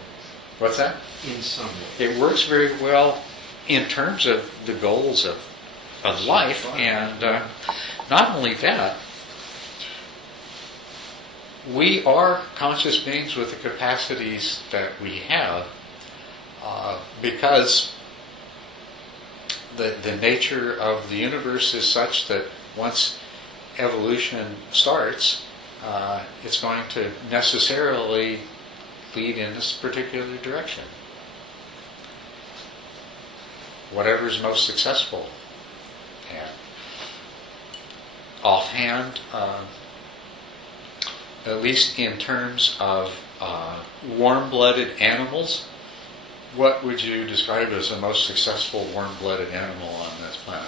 What's that? In some ways. It works very well in terms of the goals of life, and not only that, we are conscious beings with the capacities that we have because the nature of the universe is such that once evolution starts, it's going to necessarily lead in this particular direction. Whatever's most successful. And offhand, at least in terms of warm-blooded animals, what would you describe as the most successful warm-blooded animal on this planet?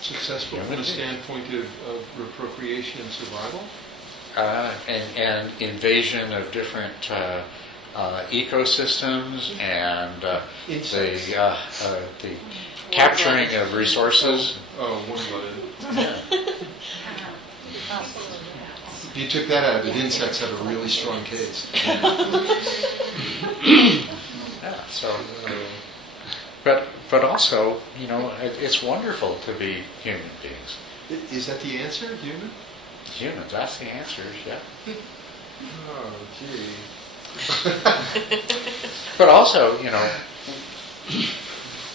Successful from the standpoint of reprocreation and survival? And invasion of different ecosystems and the capturing of resources. Oh, warm-blooded. If you took that out of it, insects have a really strong case. Yeah, so, but also, it's wonderful to be human beings. Is that the answer, human? Humans, that's the answer, yeah. Oh, gee. But also,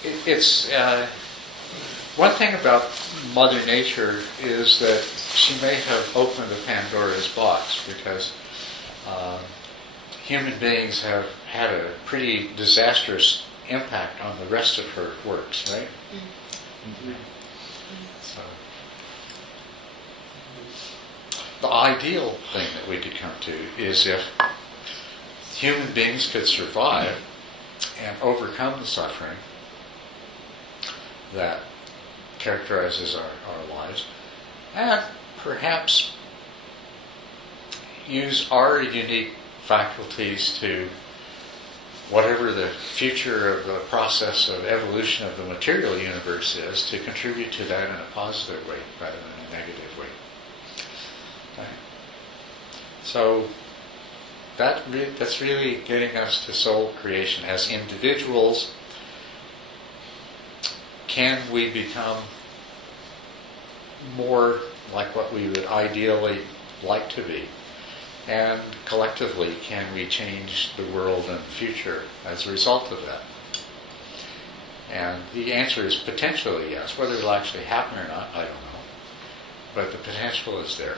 it's one thing about Mother Nature is that she may have opened a Pandora's box because human beings have had a pretty disastrous impact on the rest of her works, right? Mm-hmm. So, the ideal thing that we could come to is if human beings could survive and overcome the suffering that characterizes our lives, and perhaps use our unique faculties to whatever the future of the process of evolution of the material universe is, to contribute to that in a positive way rather than a negative way. Okay? So, that's really getting us to soul creation. As individuals, can we become more like what we would ideally like to be? And collectively, can we change the world and the future as a result of that? And the answer is potentially yes. Whether it'll actually happen or not, I don't know. But the potential is there.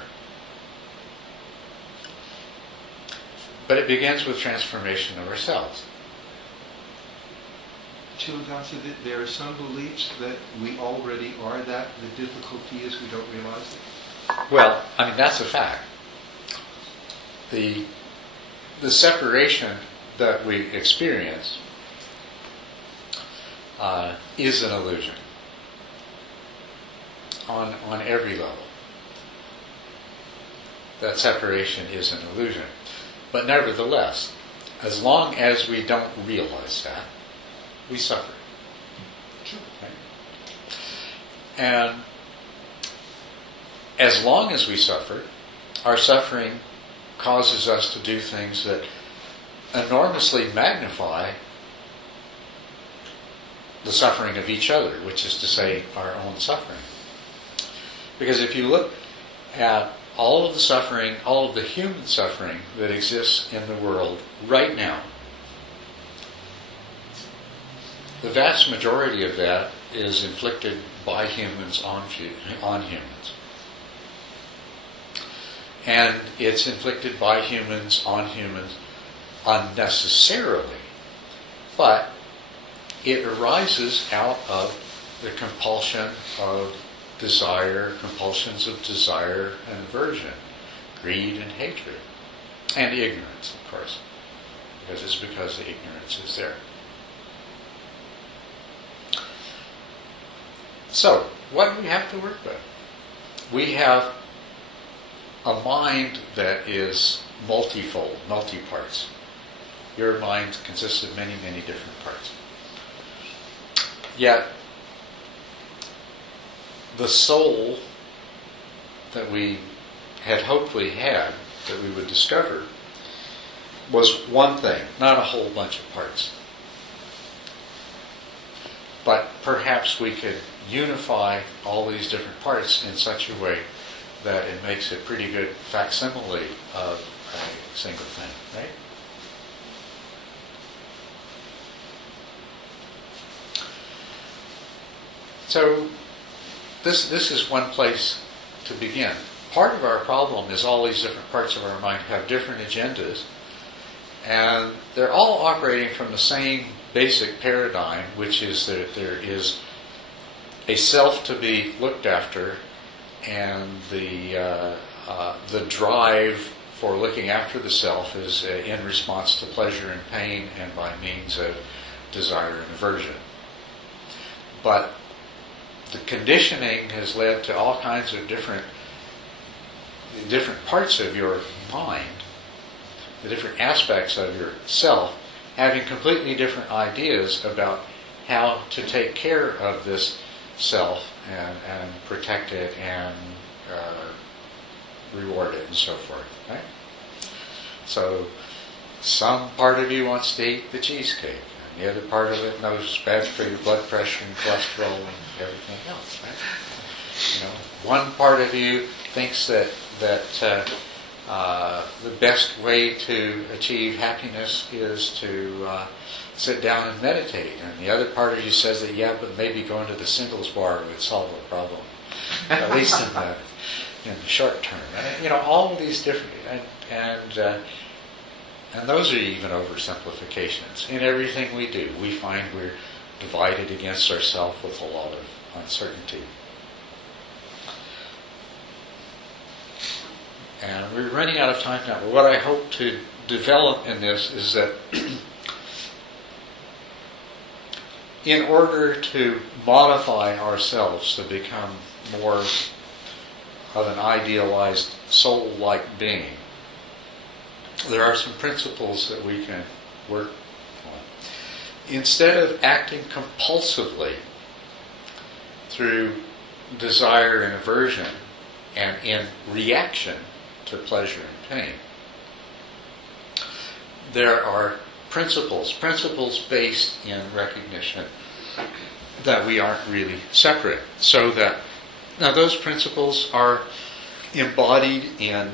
But it begins with transformation of ourselves. Culadasa, there are some beliefs that we already are that. The difficulty is we don't realize it. Well, I mean, that's a fact. The separation that we experience is an illusion on every level. That separation is an illusion. But nevertheless, as long as we don't realize that, we suffer. Right? And as long as we suffer, our suffering causes us to do things that enormously magnify the suffering of each other, which is to say, our own suffering. Because if you look at all of the suffering, all of the human suffering that exists in the world right now, the vast majority of that is inflicted by humans on humans. And it's inflicted by humans on humans unnecessarily. But it arises out of the compulsion of desire, compulsions of desire and aversion, greed and hatred, and ignorance, of course, because it's because the ignorance is there. So, what do we have to work with? We have a mind that is multifold, multi-parts. Your mind consists of many, many different parts. Yet, the soul that we had hoped we had, that we would discover, was one thing, not a whole bunch of parts. But perhaps we could unify all these different parts in such a way that it makes a pretty good facsimile of a single thing, right? So this is one place to begin. Part of our problem is all these different parts of our mind have different agendas, and they're all operating from the same basic paradigm, which is that there is a self to be looked after, and the drive for looking after the self is in response to pleasure and pain and by means of desire and aversion. But the conditioning has led to all kinds of different parts of your mind, the different aspects of your self, having completely different ideas about how to take care of this self and protect it and reward it and so forth. Right? So some part of you wants to eat the cheesecake, and the other part of it knows it's bad for your blood pressure and cholesterol and everything else. Right? You know, one part of you thinks that the best way to achieve happiness is to sit down and meditate, and the other part of you says that but maybe going to the singles bar would solve the problem, at least in the short term. And, you know, all of these different and those are even oversimplifications. In everything we do, we find we're divided against ourselves with a lot of uncertainty. And we're running out of time now. But what I hope to develop in this is that in order to modify ourselves to become more of an idealized soul-like being, there are some principles that we can work on. Instead of acting compulsively through desire and aversion and in reaction to pleasure and pain, there are principles based in recognition that we aren't really separate. So that, now those principles are embodied in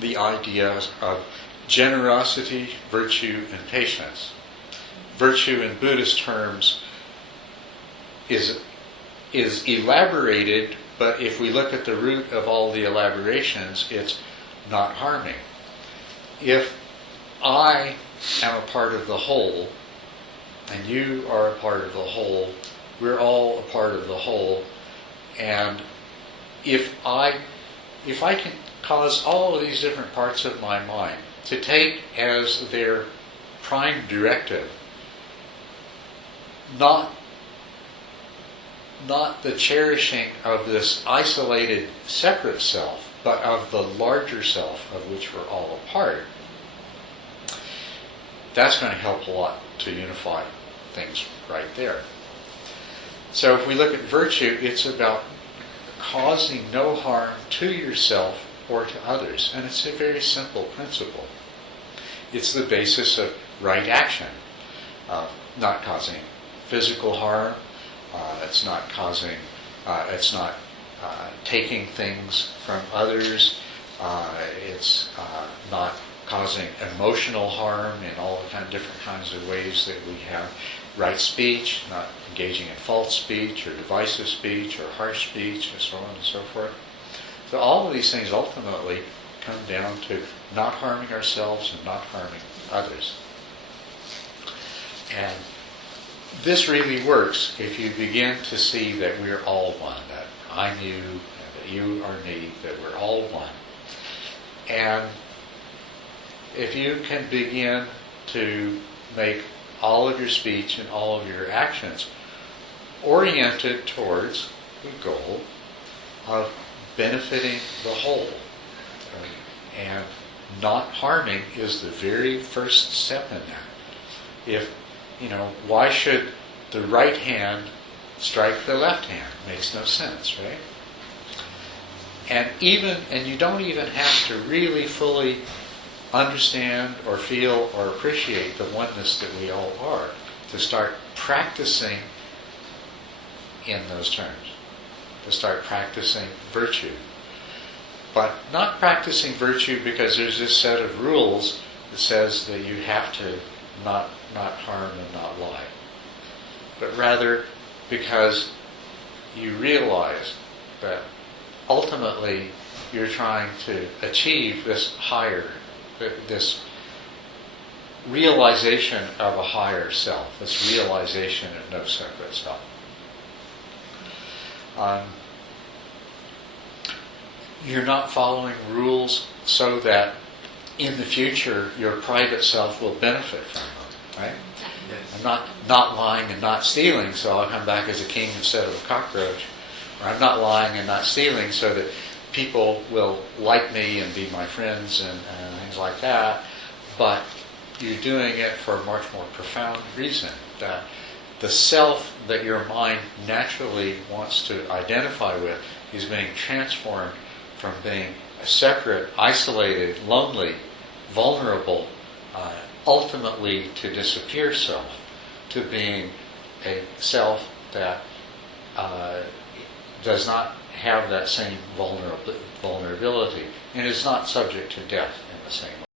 the ideas of generosity, virtue, and patience. Virtue in Buddhist terms is elaborated, but if we look at the root of all the elaborations, it's not harming. If I am a part of the whole, and you are a part of the whole, we're all a part of the whole, and if I can cause all of these different parts of my mind to take as their prime directive not the cherishing of this isolated separate self, but of the larger self of which we're all a part, that's going to help a lot to unify things right there. So if we look at virtue, it's about causing no harm to yourself or to others. And it's a very simple principle. It's the basis of right action. Not causing physical harm. It's not taking things from others. It's not causing emotional harm in all the different kinds of ways that we have. Right speech, not engaging in false speech or divisive speech or harsh speech and so on and so forth. So all of these things ultimately come down to not harming ourselves and not harming others. And this really works if you begin to see that we're all one, that I'm you, and that you are me, that we're all one. And if you can begin to make all of your speech and all of your actions oriented towards the goal of benefiting the whole, and not harming is the very first step in that. Why should the right hand strike the left hand? Makes no sense, right? And you don't even have to really fully understand or feel or appreciate the oneness that we all are to start practicing in those terms, to start practicing virtue. But not practicing virtue because there's this set of rules that says that you have to not harm and not lie, but rather because you realize that ultimately you're trying to achieve this realization of a higher self, this realization of no separate self. You're not following rules so that in the future your private self will benefit from them, right? I'm not lying and not stealing, so I'll come back as a king instead of a cockroach. Or I'm not lying and not stealing so that people will like me and be my friends and things like that. But you're doing it for a much more profound reason, that the self that your mind naturally wants to identify with is being transformed from being a separate, isolated, lonely, vulnerable, ultimately to disappear self, to being a self that does not have that same vulnerability and is not subject to death in the same